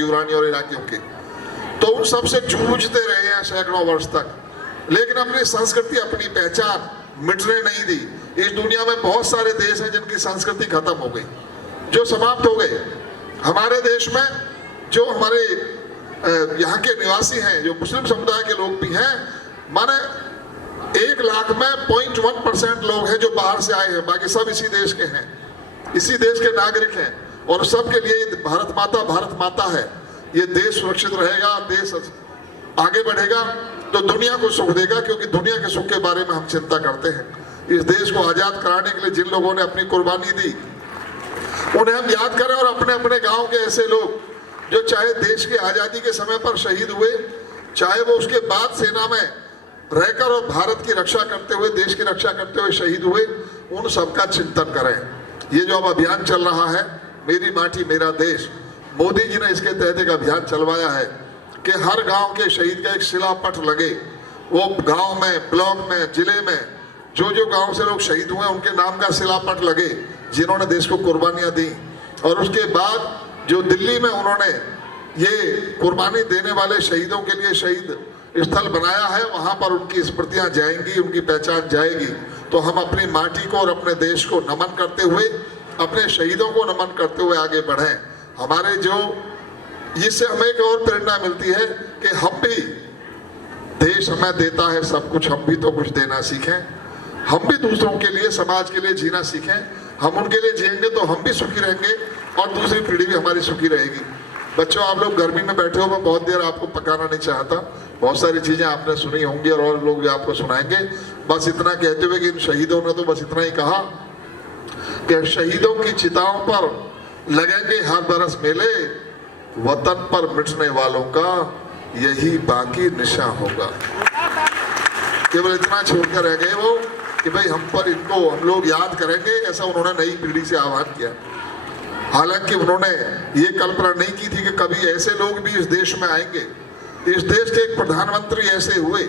यूनानी और इराकियों के, तो उन सबसे जूझते रहे हैं सैकड़ों वर्ष तक, लेकिन अपनी संस्कृति, अपनी पहचान मिटने नहीं दी। इस दुनिया में बहुत सारे देश हैं जिनकी संस्कृति खत्म हो गई, जो समाप्त हो गए। हमारे देश में जो हमारे यहाँ के निवासी हैं, जो मुस्लिम समुदाय के लोग भी हैं, माने 1 लाख में 0.1% लोग हैं जो बाहर से आए हैं, बाकी सब इसी देश के हैं, इसी देश के नागरिक हैं। और सबके लिए भारत माता है। ये देश सुरक्षित रहेगा, देश आगे बढ़ेगा तो दुनिया को सुख देगा, क्योंकि दुनिया के सुख के बारे में हम चिंता करते हैं। इस देश को आजाद कराने के लिए जिन लोगों ने अपनी कुर्बानी दी, उन्हें हम याद करें। और अपने अपने गांव के ऐसे लोग जो चाहे देश की आजादी के समय पर शहीद हुए, चाहे वो उसके बाद सेना में रहकर और भारत की रक्षा करते हुए, देश की रक्षा करते हुए शहीद हुए, उन सबका चिंतन करें। ये जो अब अभियान चल रहा है, मेरी माटी मेरा देश, मोदी जी ने इसके तहत एक अभियान चलवाया है कि हर गांव के शहीद का एक शिलापट लगे। वो गांव में, ब्लॉक में, जिले में जो जो गांव से लोग शहीद हुए उनके नाम का शिलापट लगे, जिन्होंने देश को कुर्बानियां दी। और उसके बाद जो दिल्ली में उन्होंने ये कुर्बानी देने वाले शहीदों के लिए शहीद स्थल बनाया है, वहां पर उनकी स्मृतियां जाएंगी, उनकी पहचान जाएगी। तो हम अपनी माटी को और अपने देश को नमन करते हुए, अपने शहीदों को नमन करते हुए आगे बढ़ें। हमारे जो इससे हमें एक और प्रेरणा मिलती है कि हम भी, देश हमें देता है सब कुछ, हम भी तो कुछ देना सीखें। हम भी दूसरों के लिए, समाज के लिए जीना सीखें। हम उनके लिए जिएंगे तो हम भी सुखी रहेंगे और दूसरी पीढ़ी भी हमारी सुखी रहेगी। बच्चों, आप लोग गर्मी में बैठे हो, मैं बहुत देर आपको पकाना नहीं चाहता। बहुत सारी चीजें आपने सुनी होंगी और लोग भी आपको सुनाएंगे। बस इतना कहते हुए कि इन शहीदों ने तो बस इतना ही कहा कि शहीदों की चिताओं पर लगेंगे हर बरस मेले, वतन पर मिटने वालों का यही बाकी निशा होगा। केवल इतना छोड़कर रह गए वो कि भाई हम पर इनको हम लोग याद करेंगे, ऐसा उन्होंने नई पीढ़ी से आह्वान किया। हालांकि उन्होंने ये कल्पना नहीं की थी कि कभी ऐसे लोग भी इस देश में आएंगे। इस देश के एक प्रधानमंत्री ऐसे हुए